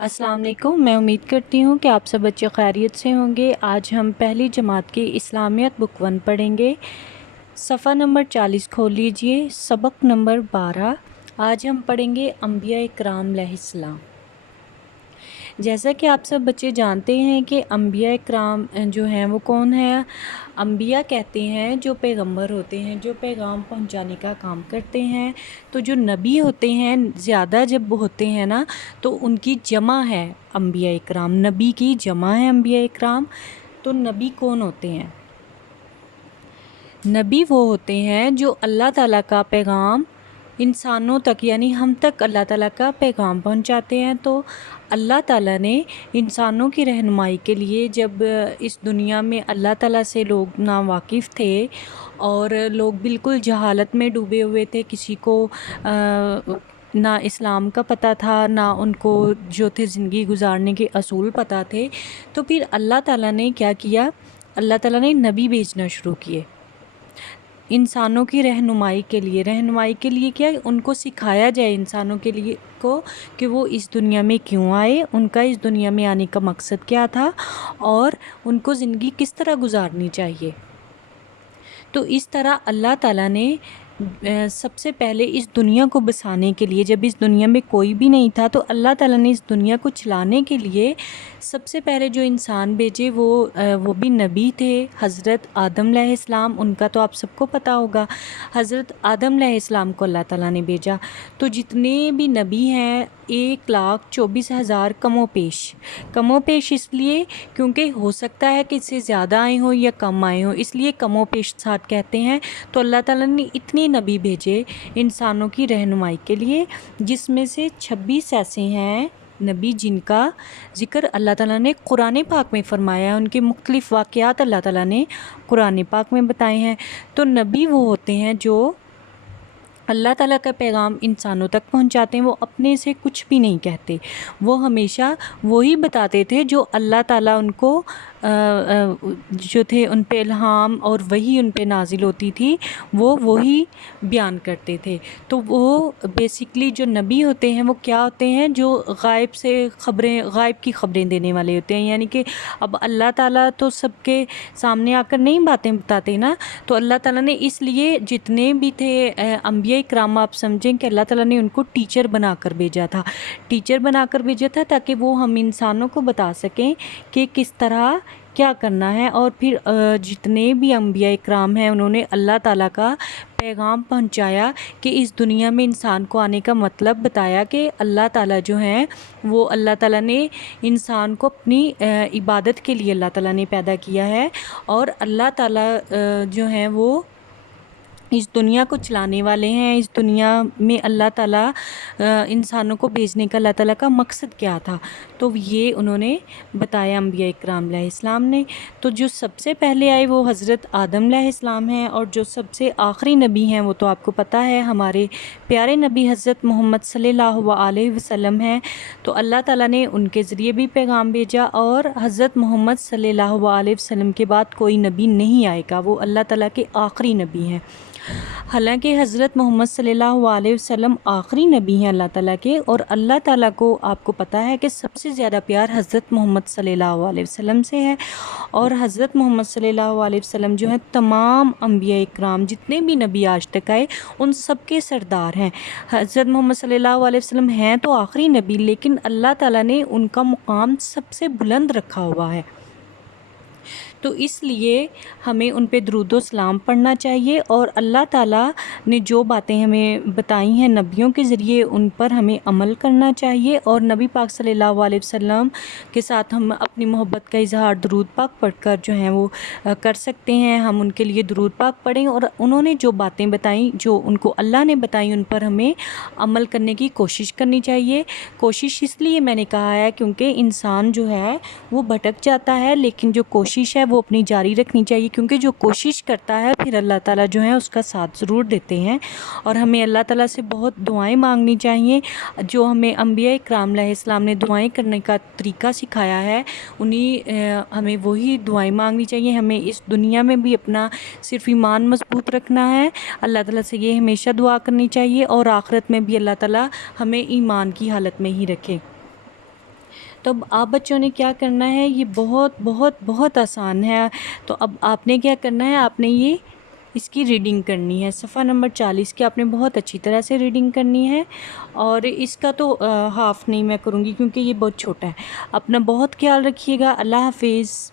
अस्सलाम वालेकुम। मैं उम्मीद करती हूँ कि आप सब बच्चे खैरियत से होंगे। आज हम पहली जमात की इस्लामियत बुक 1 पढ़ेंगे। सफ़ा नंबर 40 खोल लीजिए, सबक नंबर 12। आज हम पढ़ेंगे अंबिया इकराम अलैहिस्सलाम। जैसा कि आप सब बच्चे जानते हैं कि अंबिया इकराम जो हैं वो कौन है। अंबिया कहते हैं जो पैगंबर होते हैं, जो पैगाम पहुंचाने का काम करते हैं। तो जो नबी होते हैं ज़्यादा जब होते हैं ना, तो उनकी जमा है अंबिया इकराम, नबी की जमा है अंबिया इकराम। तो नबी कौन होते हैं? नबी वो होते हैं जो अल्लाह ताला का पैगाम इंसानों तक यानी हम तक अल्लाह ताला का पैगाम पहुंचाते हैं। तो अल्लाह ताला ने इंसानों की रहनुमाई के लिए, जब इस दुनिया में अल्लाह ताला से लोग नावाकिफ़ थे और लोग बिल्कुल जहालत में डूबे हुए थे, किसी को ना इस्लाम का पता था, ना उनको जो थे ज़िंदगी गुजारने के असूल पता थे, तो फिर अल्लाह ताला ने क्या किया? अल्लाह ताला ने नबी भेजना शुरू किए इंसानों की रहनुमाई के लिए क्या उनको सिखाया जाए इंसानों के लिए को कि वो इस दुनिया में क्यों आए, उनका इस दुनिया में आने का मकसद क्या था और उनको ज़िंदगी किस तरह गुजारनी चाहिए। तो इस तरह अल्लाह ताला ने सबसे पहले इस दुनिया को बसाने के लिए, जब इस दुनिया में कोई भी नहीं था, तो अल्लाह ताला ने इस दुनिया को चलाने के लिए सबसे पहले जो इंसान भेजे वो भी नबी थे, हज़रत आदम अलैहिस्सलाम। उनका तो आप सबको पता होगा, हज़रत आदम अलैहिस्सलाम को अल्लाह ताला ने भेजा। तो जितने भी नबी हैं 1,24,000 कमोपेश इसलिए क्योंकि हो सकता है कि इससे ज़्यादा आए हों या कम आए हों, इसलिए कमोपेश साथ कहते हैं। तो अल्लाह ताला ने इतने नबी भेजे इंसानों की रहनुमाई के लिए, जिसमें से 26 ऐसे हैं नबी जिनका ज़िक्र अल्लाह ताला ने कुरान पाक में फ़रमाया है। उनके मुख्तलिफ़ वाक़यात अल्लाह ताला ने कुरान पाक में बताए हैं। तो नबी वो होते हैं जो अल्लाह ताला का पैगाम इंसानों तक पहुंचाते हैं। वो अपने से कुछ भी नहीं कहते, वो हमेशा वही बताते थे जो अल्लाह ताला उनको जो थे उन पे इल्हाम और वही उन पे नाजिल होती थी, वो वही बयान करते थे। तो वो बेसिकली जो नबी होते हैं वो क्या होते हैं? जो गायब की ख़बरें देने वाले होते हैं। यानी कि अब अल्लाह ताला तो सबके सामने आकर नहीं बातें बताते ना, तो अल्लाह ताला ने इसलिए जितने भी थे अंबिया इकराम, आप समझें कि अल्लाह ताला ने उनको टीचर बनाकर भेजा था ताकि वो हम इंसानों को बता सकें कि किस तरह क्या करना है। और फिर जितने भी अंबिया इकराम हैं उन्होंने अल्लाह ताला का पैगाम पहुंचाया कि इस दुनिया में इंसान को आने का मतलब बताया कि अल्लाह ताला जो हैं वो अल्लाह ताला ने इंसान को अपनी इबादत के लिए अल्लाह ताला ने पैदा किया है। और अल्लाह ताला जो हैं वो इस दुनिया को चलाने वाले हैं। इस दुनिया में अल्लाह ताला इंसानों को भेजने का अल्लाह ताला का मकसद क्या था, तो ये उन्होंने बताया अंबिया इकराम अलैहिस्सलाम ने। तो जो सबसे पहले आए वो हज़रत आदम अलैहिस्सलाम हैं, और जो सबसे आखिरी नबी हैं वो तो आपको पता है हमारे प्यारे नबी हज़रत मोहम्मद सल्लल्लाहु अलैहि वसल्लम हैं। तो अल्लाह ताला ने उनके ज़रिए भी पैगाम भेजा, और हज़रत मोहम्मद सल्लल्लाहु अलैहि वसल्लम के बाद कोई नबी नहीं आएगा, वो अल्लाह ताला के आखिरी नबी हैं। हालांकि हज़रत मोहम्मद सल्लल्लाहु अलैहि वसल्लम आखिरी नबी हैं अल्लाह ताला के, और अल्लाह ताला को आपको पता है कि सबसे ज़्यादा प्यार हज़रत मोहम्मद सल्लल्लाहु अलैहि वसल्लम से है। और हज़रत मोहम्मद सल्लल्लाहु अलैहि वसल्लम जो हैं तमाम अंबिया इकराम जितने भी नबी आज तक आए उन सब के सरदार हैं। हज़रत मोहम्मद सल्लल्लाहु अलैहि वसल्लम हैं तो आखिरी नबी, लेकिन अल्लाह ताला ने उनका मुकाम सबसे बुलंद रखा हुआ है। तो इसलिए हमें उन पे दरूद व सलाम पढ़ना चाहिए, और अल्लाह ताला ने जो बातें हमें बताई हैं नबियों के ज़रिए उन पर हमें अमल करना चाहिए। और नबी पाक सल्लल्लाहु अलैहि वसल्लम के साथ हम अपनी मोहब्बत का इजहार दरूद पाक पढ़कर जो हैं वो कर सकते हैं। हम उनके लिए दरूद पाक पढ़ें, और उन्होंने जो बातें बताई, जो उनको अल्लाह ने बताई, उन पर हमें अमल करने की कोशिश करनी चाहिए। कोशिश इसलिए मैंने कहा है क्योंकि इंसान जो है वो भटक जाता है, लेकिन जो कोशिश है वो अपनी जारी रखनी चाहिए, क्योंकि जो कोशिश करता है फिर अल्लाह ताला जो है उसका साथ ज़रूर देते हैं। और हमें अल्लाह ताला से बहुत दुआएं मांगनी चाहिए। जो हमें अंबिया इकराम अलैहिस्सलाम ने दुआएं करने का तरीका सिखाया है, हमें वही दुआएं मांगनी चाहिए। हमें इस दुनिया में भी अपना सिर्फ ईमान मजबूत रखना है, अल्लाह ताला से ये हमेशा दुआ करनी चाहिए, और आखिरत में भी अल्लाह ताला हमें ईमान की हालत में ही रखे। تو اب آپ بچوں نے کیا کرنا ہے، یہ بہت بہت بہت آسان ہے۔ تو اب آپ نے کیا کرنا ہے، آپ نے یہ اس کی ریڈنگ کرنی ہے، صفحہ نمبر 40 کی آپ نے بہت اچھی طرح سے ریڈنگ کرنی ہے، اور اس کا تو ہاف نہیں میں کروں گی کیونکہ یہ بہت چھوٹا ہے۔ اپنا بہت خیال رکھیے گا، اللہ حافظ۔